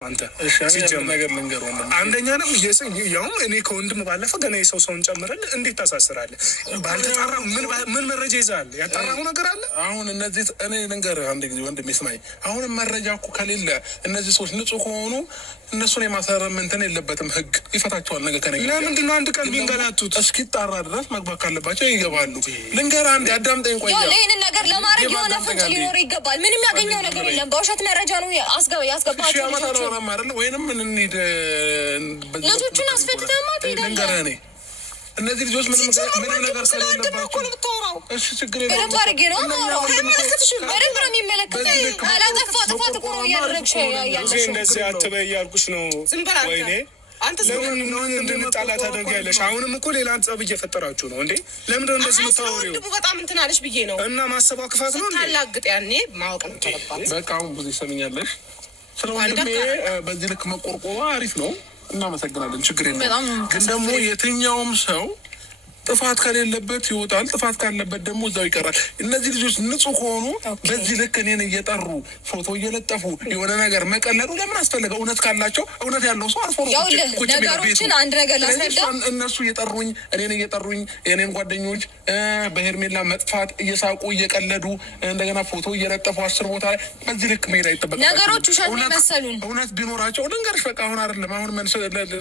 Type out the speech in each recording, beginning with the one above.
አንተ ሲጀምር ነገር ልንገር ወንድም፣ አንደኛ ነው ያውም እኔ ከወንድም ባለፈ ገና የሰው ሰውን ጨምረል እንዴት ታሳስራለህ? ባልተጣራ ምን መረጃ ይዛል? ያጣራው ነገር አለ? አሁን እነዚህ እኔ ልንገር አንድ ጊዜ ወንድም ይስማኝ። አሁን መረጃ እኮ ከሌለ እነዚህ ሰዎች ንጹህ ከሆኑ እነሱን የማሰረም እንትን የለበትም፣ ህግ ይፈታቸዋል። ነገ ከነገ ለምንድን ነው አንድ ቀን ቢንገላቱት እስኪጣራ ድረስ መግባት ካለባቸው ይገባሉ። ልንገር አንድ አዳምጠኝ። ቆይ ይሄንን ነገር ለማድረግ የሆነ ፍንጭ ሊኖር ይገባል። ምንም ያገኘው ነገር የለም። በውሸት መረጃ ነው ያስገባቸው አይደለ? ወይንም ምን እንሂድ ልጆቹን አስፈትተማ ትሄዳለህ። እነዚህ ልጆች ምንም ነገር ስለሌለባቸው እሺ፣ ችግር የለም። በደንብ አድርጌ ነው የማወራው። በደንብ ነው የሚመለከተኝ። አላጠፋው ጥፋት እኮ ነው እያደረግሽ ያለሽው። እንደዚህ አትበይ እያልኩሽ ነው። ወይኔ አንተ ለምን እንድንጣላ ታደርጊያለሽ? አሁንም እኮ ሌላ ጸብ እየፈጠራችሁ ነው እንዴ? ለምንድን ነው እንደዚህ የምታወሪው? በጣም እንትን አለሽ ብዬ ነው። እና ማሰቧ ክፋት ነው እንዴ? ታላግጥ ያኔ ማወቅ ነው ተረባለ። በቃ አሁን ብዙ ይሰምኛለሽ። ስለወንድሜ በዚህ ልክ መቆርቆሯ አሪፍ ነው። እናመሰግናለን። ችግር የለም። ግን ደግሞ የትኛውም ሰው ጥፋት ከሌለበት ይወጣል፣ ጥፋት ካለበት ደግሞ እዛው ይቀራል። እነዚህ ልጆች ንጹህ ከሆኑ በዚህ ልክ እኔን እየጠሩ ፎቶ እየለጠፉ የሆነ ነገር መቀለዱ ለምን አስፈለገ? እውነት ካላቸው እውነት ያለው ሰው አርፎ ነው ነገሮችን አንድ ነገር ላስረዳ። እነሱ እየጠሩኝ እኔን እየጠሩኝ የእኔን ጓደኞች በሄርሜላ መጥፋት እየሳቁ እየቀለዱ እንደገና ፎቶ እየለጠፉ 10 ቦታ ላይ በዚህ ልክ መሄድ አይጠበቅም። ነገሮቹ ውሸት መሰሉን። እውነት ቢኖራቸው ልንገርሽ፣ በቃ አሁን አይደለም አሁን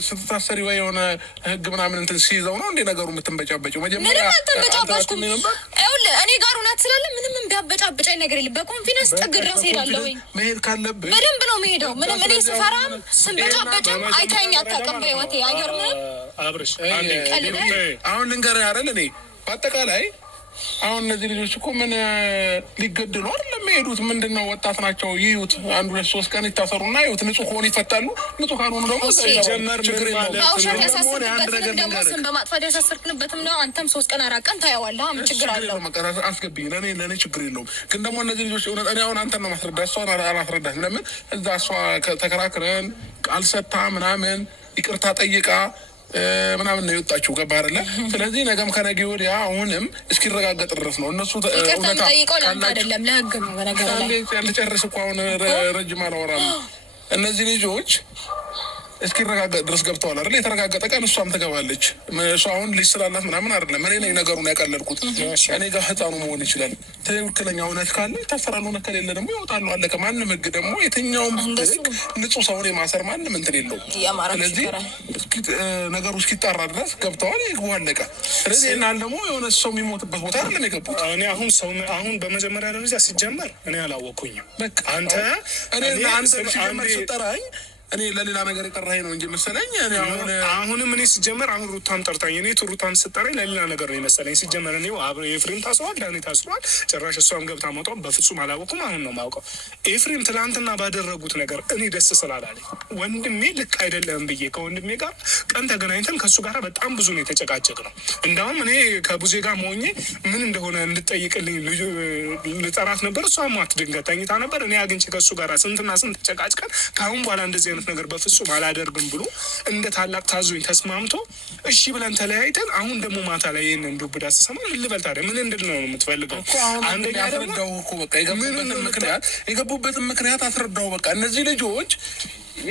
ስትታሰሪ ወይ የሆነ ህግ ምናምን እንትን ሲይዘው ነው እንዴ ነገሩ የምትንበጫ ምንም አልተንበጫበጭኩም። ይኸውልህ እኔ ጋር እውነት ስላለ ምንም ቢያበጫብጫኝ ነገር የለም። በኮንፊደንስ ጥግ ድረስ ሄዳለሁ። መሄድ ካለብህ በደንብ ነው የምሄደው። ምንም እኔ ስፈራም ስንበጫበጭም አይታኝ አታውቅም በህይወቴ። አይገርምህም? አብርሽ አሁን ልንገርህ አይደል እኔ በአጠቃላይ አሁን እነዚህ ልጆች እኮ ምን ሊገድሉ አይደለም የሄዱት። ምንድን ነው ወጣት ናቸው። ይዩት፣ 1-2-3 ቀን ይታሰሩና ይዩት። ንጹህ ከሆኑ ይፈታሉ። ንጹህ ካልሆኑ ደግሞ ጀመር ችግር የለውም። በውሸት ያሳሰርክበትንም ደግሞ ስም በማጥፋት ያሳሰርክንበትም ነው። አንተም 3 ቀን 4 ቀን ታየዋለህ። ምን ችግር አለው? አስገብኝ። ለእኔ ችግር የለውም። ግን ደግሞ እነዚህ ልጆች እውነት እኔ አሁን አንተን ነው ማስረዳት፣ እሷን አላስረዳት። ለምን እዛ እሷ ተከራክረን ቃል ሰታ ምናምን ይቅርታ ጠይቃ ምናምን ነው የወጣችው። ገባህ አይደለ? ስለዚህ ነገም ከነገ ወዲያ አሁንም እስኪረጋገጥ ድረስ ነው እነሱ ይቅርታ ጠይቀው ለአንተ አይደለም ለህግ ነው። በነገር ላይ ልጨርስ እኮ አሁን ረጅም አላወራም። እነዚህ ልጆች እስኪረጋገጥ ድረስ ገብተዋል አይደል? የተረጋገጠ ቀን እሷም ትገባለች። እሷ አሁን ልጅ ስላላት ምናምን አይደለም። እኔ ነኝ ነገሩን ያቀለልኩት። እኔ ጋር ህፃኑ መሆን ይችላል። ትክክለኛ እውነት ካለ ይታሰራሉ፣ እውነት ከሌለ ደግሞ ይወጣሉ። አለቀ። ማንም ህግ ደግሞ የትኛውም ንጹህ ሰውን የማሰር ማንም እንትን የለውም። ስለዚህ ነገሩ እስኪጣራ ድረስ ገብተዋል፣ ይግቡ፣ አለቀ። ስለዚህ ይህን ደግሞ የሆነ ሰው የሚሞትበት ቦታ አይደለም የገቡት። እኔ አሁን በመጀመሪያ ደረጃ ሲጀመር እኔ አላወኩኝም። በቃ አንተ ሲጀመር ስጠራኝ እኔ ለሌላ ነገር የጠራኸኝ ነው እንጂ መሰለኝ። አሁንም እኔ ሲጀመር አሁን ሩታም ጠርታኝ እኔ ሩታም ስጠራኝ ለሌላ ነገር ነው የመሰለኝ። ሲጀመር እኔ ኤፍሬም ታስሯል፣ ዳኒ ታስሯል። ጭራሽ እሷም ገብታ መውጣም በፍጹም አላወኩም። አሁን ነው የማውቀው። ኤፍሬም ትናንትና ባደረጉት ነገር እኔ ደስ ስላላለኝ ወንድሜ ልክ አይደለም ብዬ ከወንድሜ ጋር ቀን ተገናኝተን ከእሱ ጋር በጣም ብዙ ነው የተጨቃጨቅ ነው። እንዳውም እኔ ከቡዜ ጋር መሆኜ ምን እንደሆነ እንድጠይቅልኝ ልጠራት ነበር። እሷ ማት ድንገት ተኝታ ነበር። እኔ አግኝቼ ከእሱ ጋር ስንትና ስንት ተጨቃጭቀን ከአሁን በኋላ እንደዚህ ነገር በፍጹም አላደርግም ብሎ እንደ ታላቅ ታዞኝ ተስማምቶ እሺ ብለን ተለያይተን አሁን ደግሞ ማታ ላይ ይሄንን ዱብዳ ስሰማ ልበል ታዲያ ምን እንድል ነው የምትፈልገው? አንደኛ አስረዳው እኮ በቃ የገቡበትን ምክንያት አስረዳው። በቃ እነዚህ ልጆች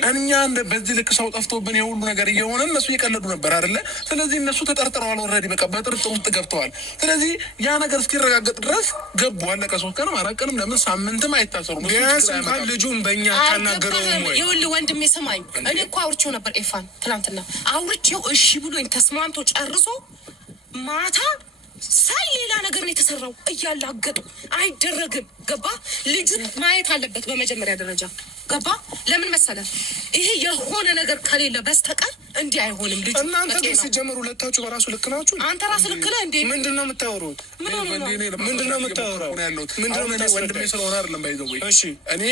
እኛ በዚህ ልክ ሰው ጠፍቶብን የሁሉ ነገር እየሆነ እነሱ እየቀለዱ ነበር አይደለ? ስለዚህ እነሱ ተጠርጥረዋል። ኦልሬዲ በቃ በጥርጥር ውስጥ ገብተዋል። ስለዚህ ያ ነገር እስኪረጋገጥ ድረስ ገቡ። አለቀ። 3 ቀንም 4 ቀንም ለምን ሳምንትም አይታሰሩም? ቢያንስ እንኳን ልጁን በእኛ አታናገረውም ወይ? ይኸውልህ ወንድሜ ስማኝ፣ እኔ እኮ አውርቼው ነበር ኤፋን ትናንትና አውርቼው እሺ ብሎኝ ተስማምቶ ጨርሶ ማታ ሳይ ሌላ ነገር ነው የተሰራው። እያላገጡ አይደረግም። ገባ? ልጁ ማየት አለበት በመጀመሪያ ደረጃ። ገባ? ለምን መሰለህ? ይሄ የሆነ ነገር ከሌለ በስተቀር እንዲህ አይሆንም። ልጁ እናንተ ግን ሲጀምሩ ሁለታችሁ በራሱ ልክ ናችሁ። አንተ ራስህ ልክ ነህ እንዴ? ምንድነው የምታወሩት? ምንድነው የምታወራው? ምንድነው ወንድሜ ስለሆነ አይደለም ባይዘው። እሺ እኔ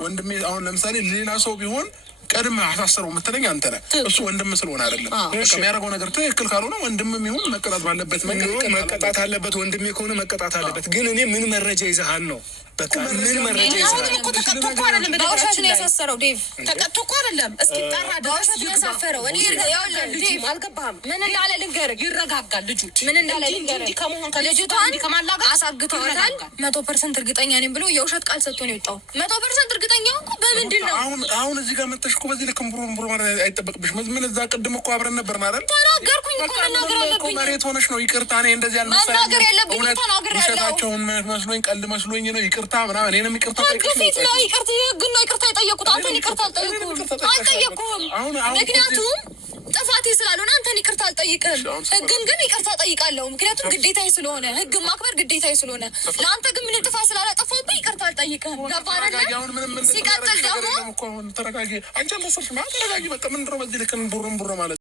ወንድሜ አሁን ለምሳሌ ሌላ ሰው ቢሆን ቀድመ አሳሰረው የምትለኝ አንተ ነህ። እሱ ወንድም ስለሆነ አይደለም። የሚያደርገው ነገር ትክክል ካልሆነ ወንድምም ይሁን መቀጣት ባለበት መንገድ መቀጣት አለበት። ወንድሜ ከሆነ መቀጣት አለበት። ግን እኔ ምን መረጃ ይዘሃል ነው በቃ ምን መረጃ አሁን እኮ ተቀጥቶ እኮ አይደለም በውሸት ነው ያሳሰረው ዴቭ። ተቀጥቶ እኮ አይደለም እስኪጣራ በውሸት ነው ያሳፈረው። እኔ ዴቭ አልገባህም። ምን እንዳለ ልንገርህ። ይረጋጋል ልጁ ምን እንዳለ ልንገርህ። ከመሆን ልጅቷን ከማላጋት አሳግተዋታል። 100% እርግጠኛ ነኝ ብሎ የውሸት ቃል ሰጥቶ ነው የወጣው። 100% እርግጠኛ እኮ በምንድን ነው? አሁን እዚህ ጋር መጥተሽ እኮ በዚህ ልክ ምብሮ ማለት አይጠበቅብሽም። ምን እዛ ቅድም እኮ አብረን ነበርን አይደል? ተናገርኩኝ እኮ መናገር አለብኝ። መሬት ሆነሽ ነው ይቅርታ። እኔ እንደዚህ መናገር ያለብኝ ተናግሬያለሁ። ውሸታቸውን መስሎኝ ቀልድ መስሎኝ ነው ይቅርታ ምናምን። እኔንም ይቅርታ ፊት ነው ይቅርታ ግን ነው ይቅርታ የጠየቁት። አንተን ይቅርታ አልጠየቁም። ምክንያቱም ጥፋቴ ስላልሆነ አንተን ይቅርታ አልጠይቅም። ህግን ግን ይቅርታ ጠይቃለሁ። ምክንያቱም ግዴታዬ ስለሆነ ህግን ማክበር ግዴታዬ ስለሆነ። ለአንተ ግን ምንም ጥፋት ስላላጠፋሁብኝ ይቅርታ አልጠይቅም። ገባህ አይደል? ሲቀጥል ደግሞ ተረጋጊ። አንቺ አልተሰርሽም። ተረጋጊ። በቃ ምንድን ነው በዚህ ልክ ቡሮ ማለት